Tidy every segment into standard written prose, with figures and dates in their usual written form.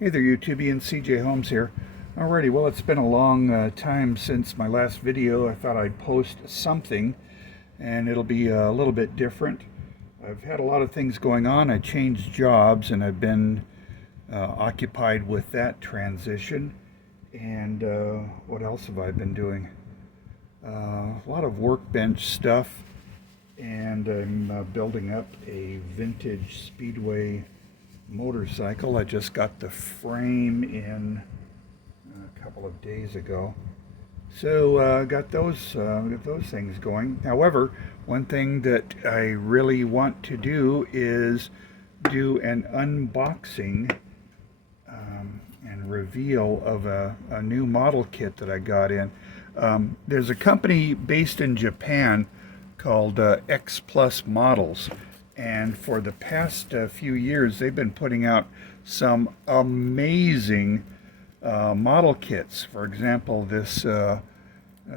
Hey there, YouTubians. CJ Holmes here. Alrighty, well, it's been a long time since my last video. I thought I'd post something, and it'll be a little bit different. I've had a lot of things going on. I changed jobs, and I've been occupied with that transition. And what else have I been doing? A lot of workbench stuff, and I'm building up a vintage Speedway motorcycle. I just got the frame in a couple of days ago, so got those things going. However, one thing that I really want to do is do an unboxing and reveal of a new model kit that I got in. There's a company based in Japan called X Plus Models. And for the past few years, they've been putting out some amazing model kits. For example, this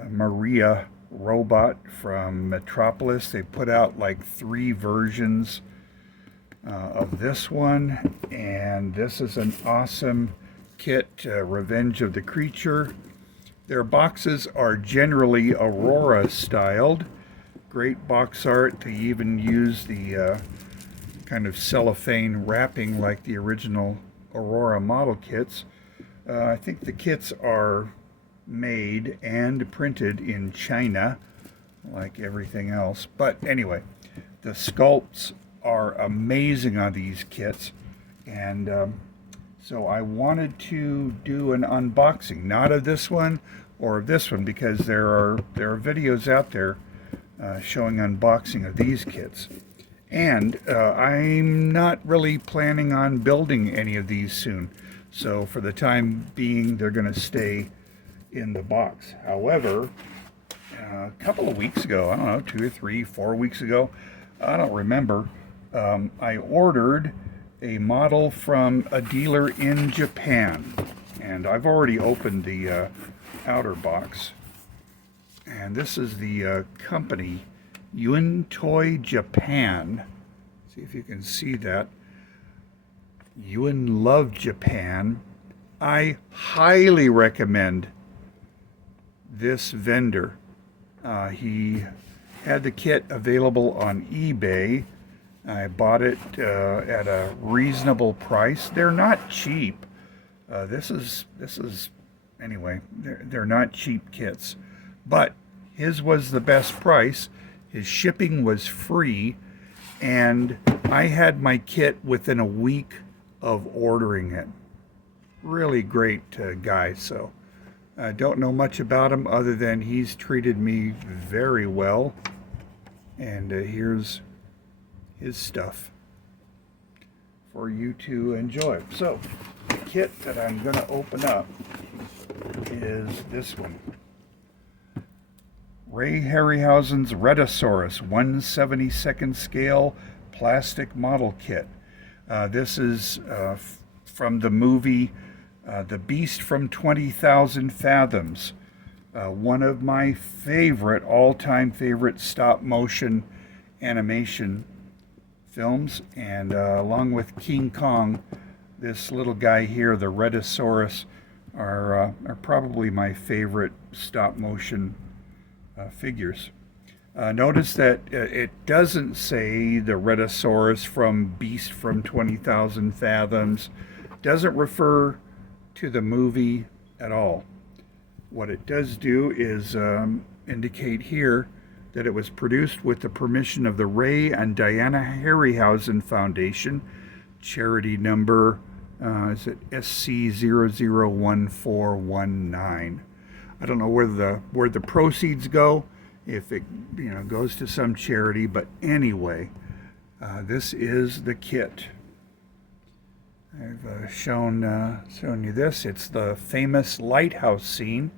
Maria robot from Metropolis. They put out like 3 versions of this one. And this is an awesome kit, Revenge of the Creature. Their boxes are generally Aurora styled. Great box art. They even use the kind of cellophane wrapping like the original Aurora model kits. I think the kits are made and printed in China, like everything else. But anyway, the sculpts are amazing on these kits, and so I wanted to do an unboxing, not of this one or of this one, because there are videos out there showing unboxing of these kits. And I'm not really planning on building any of these soon. So for the time being, they're going to stay in the box. However, a couple of weeks ago, I don't know, 2 or 3, 4 weeks ago, I don't remember, I ordered a model from a dealer in Japan. And I've already opened the outer box. And this is the company, Yun Toy Japan. See if you can see that. Yun Love Japan. I highly recommend this vendor. He had the kit available on eBay. I bought it at a reasonable price. They're not cheap. This is anyway. They're not cheap kits. But his was the best price. His shipping was free, and I had my kit within a week of ordering it. Really great guy. So I don't know much about him other than he's treated me very well. And here's his stuff for you to enjoy. So the kit that I'm going to open up is this one. Harryhausen's Rhedosaurus 1/72nd scale plastic model kit. This is from the movie The Beast from 20,000 Fathoms. One of my favorite, all-time favorite stop motion animation films. And along with King Kong, this little guy here, the Rhedosaurus, are probably my favorite stop motion figures. Notice that it doesn't say the Rhedosaurus from Beast from 20,000 Fathoms. Doesn't refer to the movie at all. What it does do is indicate here that it was produced with the permission of the Ray and Diana Harryhausen Foundation, charity number is it SC001419. I don't know where the proceeds go, if it goes to some charity, but anyway, this is the kit. I've shown you this. It's the famous lighthouse scene.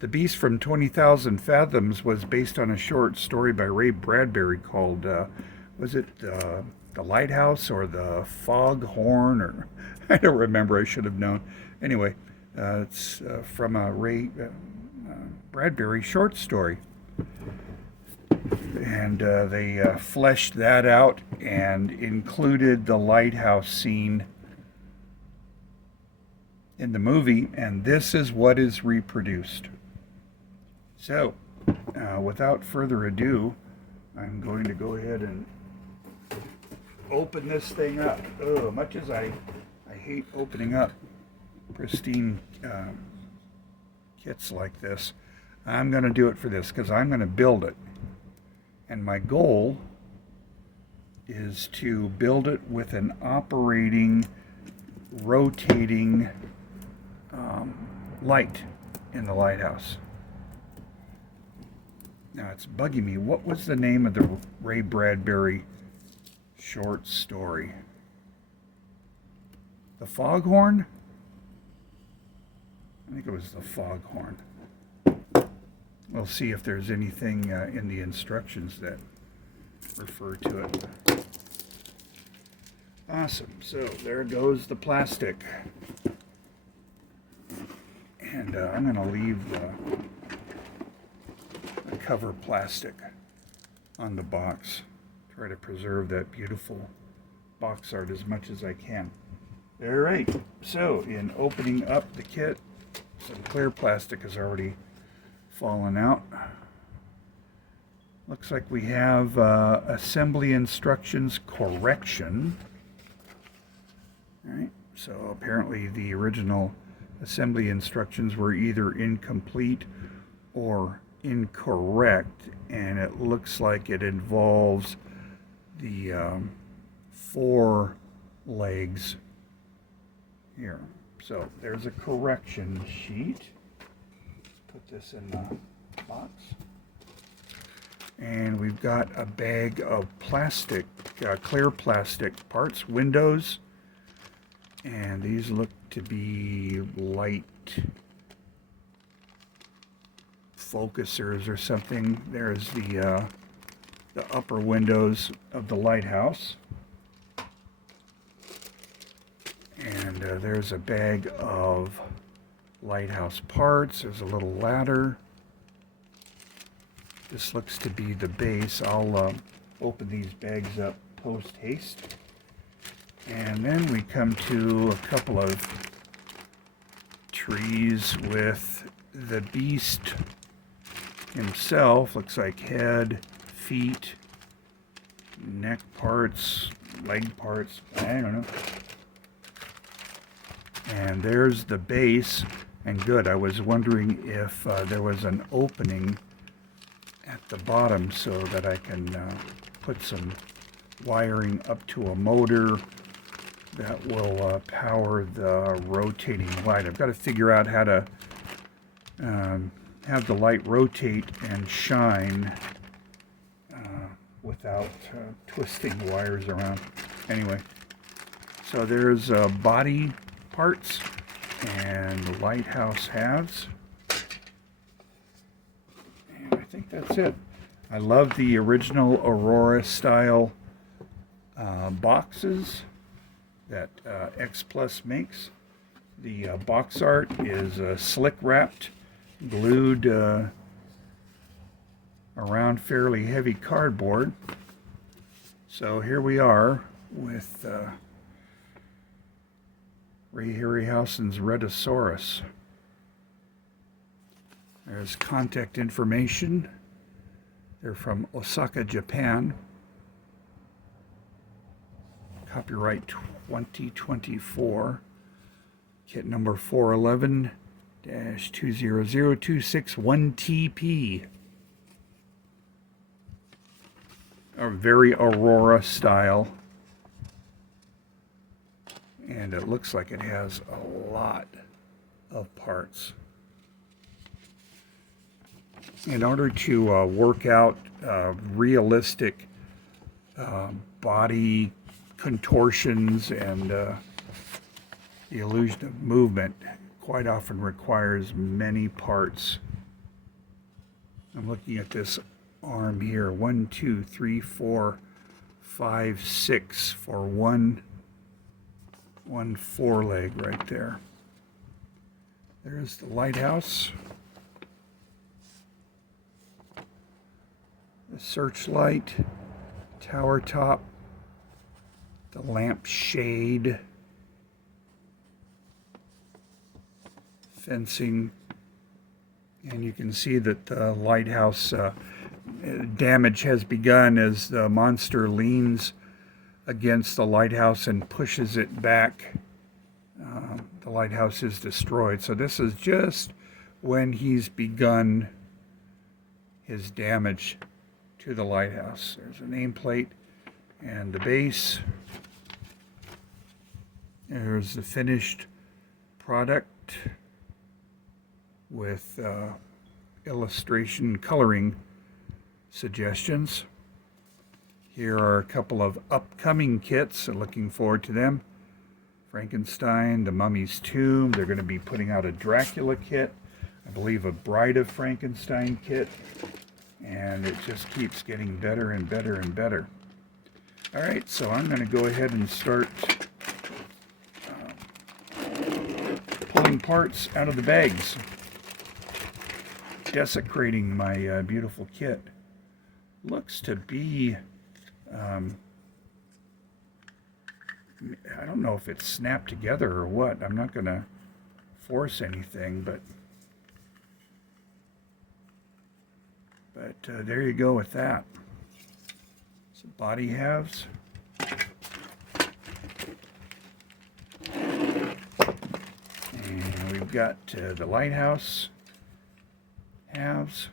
The Beast from 20,000 Fathoms was based on a short story by Ray Bradbury called was it the Lighthouse or the Foghorn, or I don't remember. I should have known. Anyway, it's from a Ray Bradbury short story, and they fleshed that out and included the lighthouse scene in the movie, and this is what is reproduced. So, without further ado, I'm going to go ahead and open this thing up. Oh, much as I hate opening up pristine kits like this, I'm going to do it for this because I'm going to build it. And my goal is to build it with an operating, rotating light in the lighthouse. Now it's bugging me. What was the name of the Ray Bradbury short story? The Foghorn? I think it was the Foghorn. We'll see if there's anything in the instructions that refer to it. Awesome. So there goes the plastic. And I'm going to leave the cover plastic on the box. Try to preserve that beautiful box art as much as I can. All right. So in opening up the kit, some clear plastic has already fallen out. Looks like we have assembly instructions correction. All right. So apparently the original assembly instructions were either incomplete or incorrect, and it looks like it involves the 4 legs here. So there's a correction sheet. Put this in the box. And we've got a bag of plastic, clear plastic parts, windows, and these look to be light focusers or something. There's the upper windows of the lighthouse. And there's a bag of lighthouse parts. There's a little ladder. This looks to be the base. I'll open these bags up post haste. And then we come to a couple of trees with the beast himself. Looks like head, feet, neck parts, leg parts, I don't know. And there's the base. And good, I was wondering if there was an opening at the bottom so that I can put some wiring up to a motor that will power the rotating light. I've got to figure out how to have the light rotate and shine without twisting wires around. Anyway, so there's body parts and lighthouse halves. And I think that's it. I love the original Aurora style boxes that X Plus makes. The box art is slick wrapped, glued around fairly heavy cardboard. So here we are with Harryhausen's Rhedosaurus. There's contact information. They're from Osaka, Japan. Copyright 2024. Kit number 411-200261TP. A very Aurora style. And it looks like it has a lot of parts. In order to work out realistic body contortions and the illusion of movement quite often requires many parts. I'm looking at this arm here. 1, 2, 3, 4, 5, 6 for one foreleg right there. There's the lighthouse, the searchlight, tower top, the lamp shade, fencing, and you can see that the lighthouse damage has begun as the monster leans against the lighthouse and pushes it back. The lighthouse is destroyed. So this is just when he's begun his damage to the lighthouse. There's a nameplate and the base. There's the finished product with illustration coloring suggestions. Here are a couple of upcoming kits, so looking forward to them. Frankenstein, the Mummy's Tomb. They're going to be putting out a Dracula kit, I believe a Bride of Frankenstein kit, and it just keeps getting better and better and better. All right, so I'm going to go ahead and start pulling parts out of the bags, desecrating my beautiful kit. Looks to be, I don't know if it's snapped together or what. I'm not going to force anything, but there you go with that. So body halves. And we've got the lighthouse halves.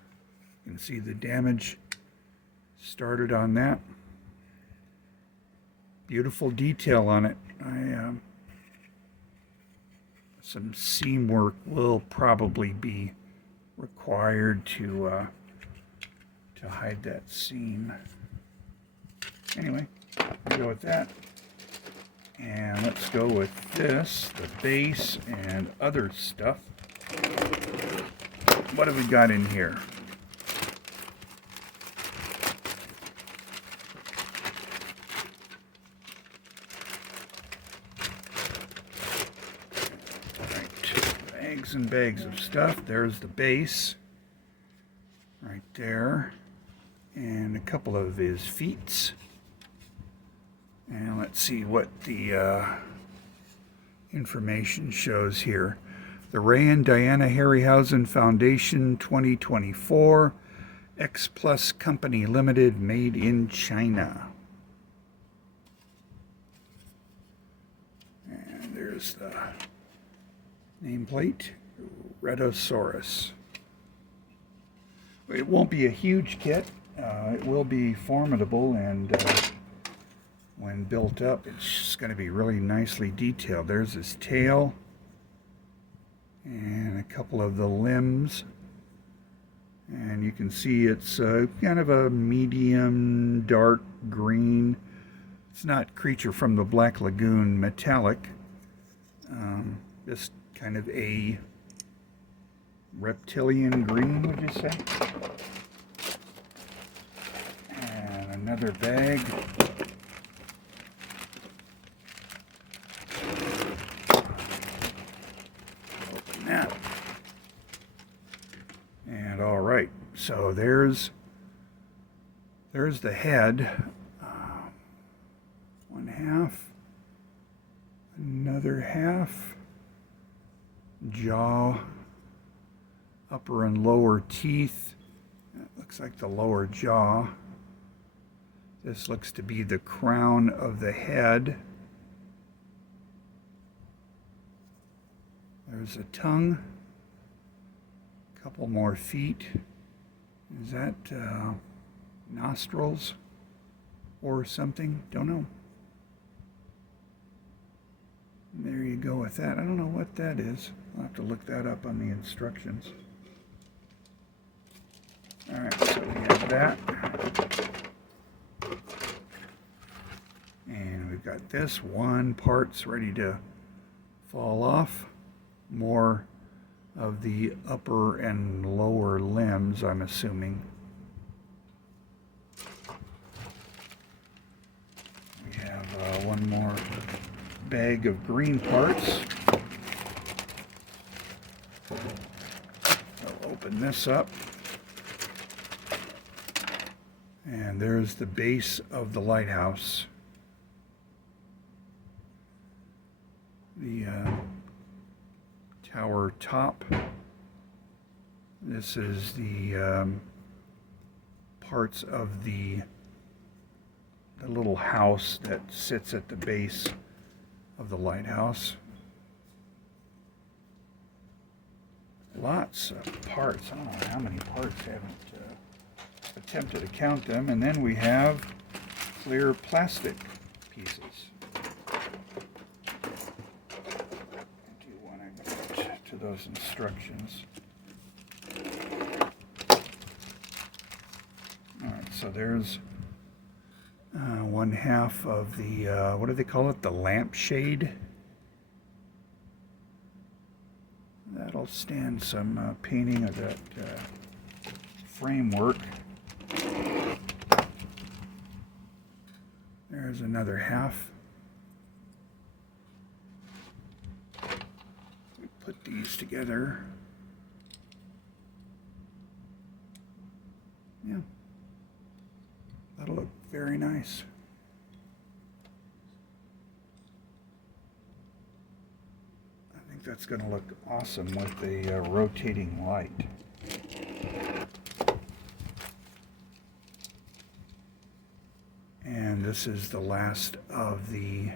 You can see the damage started on that. Beautiful detail on it. Some seam work will probably be required to hide that seam. Anyway, we'll go with that. And let's go with this, the base and other stuff. What have we got in here? Bags and bags of stuff. There's the base right there, and a couple of his feet. And let's see what the information shows here. The Ray and Diana Harryhausen Foundation 2024 X Plus Company Limited, made in China. And there's the nameplate, Rhedosaurus. It won't be a huge kit. It will be formidable, and when built up, it's just going to be really nicely detailed. There's his tail and a couple of the limbs, and you can see it's kind of a medium dark green. It's not Creature from the Black Lagoon metallic, just kind of a reptilian green, would you say? And another bag. Open that. And all right, so there's the head. One half, another half. Jaw, upper and lower teeth. That looks like the lower jaw. This looks to be the crown of the head. There's a tongue. A couple more feet. Is that nostrils or something? Don't know. There you go with that. I don't know what that is. I'll have to look that up on the instructions. Alright, so we have that. And we've got this. One part's ready to fall off. More of the upper and lower limbs, I'm assuming. We have one more bag of green parts. I'll open this up. And there's the base of the lighthouse. The tower top. This is the parts of the little house that sits at the base of the lighthouse. Lots of parts. I don't know how many parts. I haven't attempted to count them. And then we have clear plastic pieces. Do you want to get to those instructions? Alright, so there's one half of the, what do they call it? The lampshade. That'll stand some painting of that framework. There's another half. We put these together. Yeah. That'll look very nice. I think that's going to look awesome with the rotating light. And this is the last of the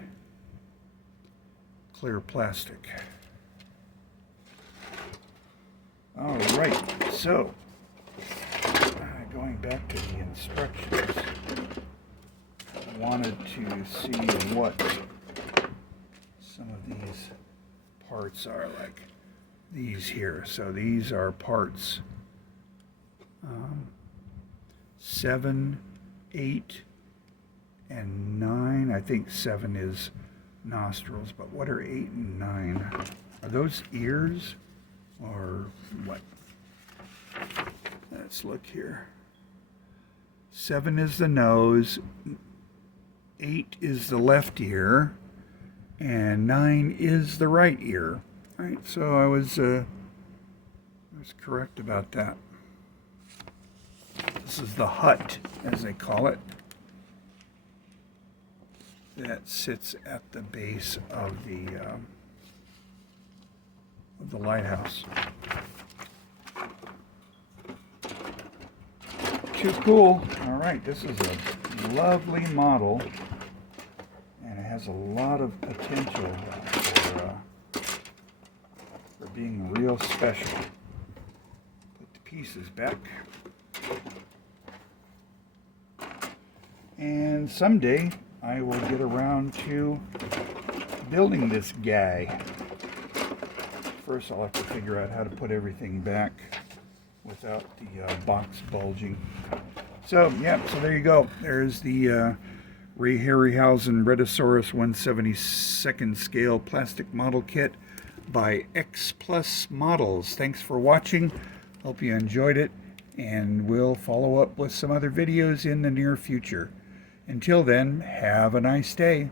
clear plastic. All right, so going back to the instructions, I wanted to see what some of these parts are, like these here. So these are parts 7, 8, and 9. I think 7 is nostrils, but what are 8 and 9? Are those ears or what? Let's look here. 7 is the nose, 8 is the left ear, and 9 is the right ear. All right, so I was correct about that. This is the hut, as they call it, that sits at the base of the lighthouse. Too cool. All right, this is a lovely model, and it has a lot of potential for being real special. Put the pieces back. And someday I will get around to building this guy. First I'll have to figure out how to put everything back without the box bulging. So, yeah, so there you go. There's the Harryhausen Rhedosaurus 1/72nd scale plastic model kit by X Plus Models. Thanks for watching. Hope you enjoyed it, and we'll follow up with some other videos in the near future. Until then, have a nice day.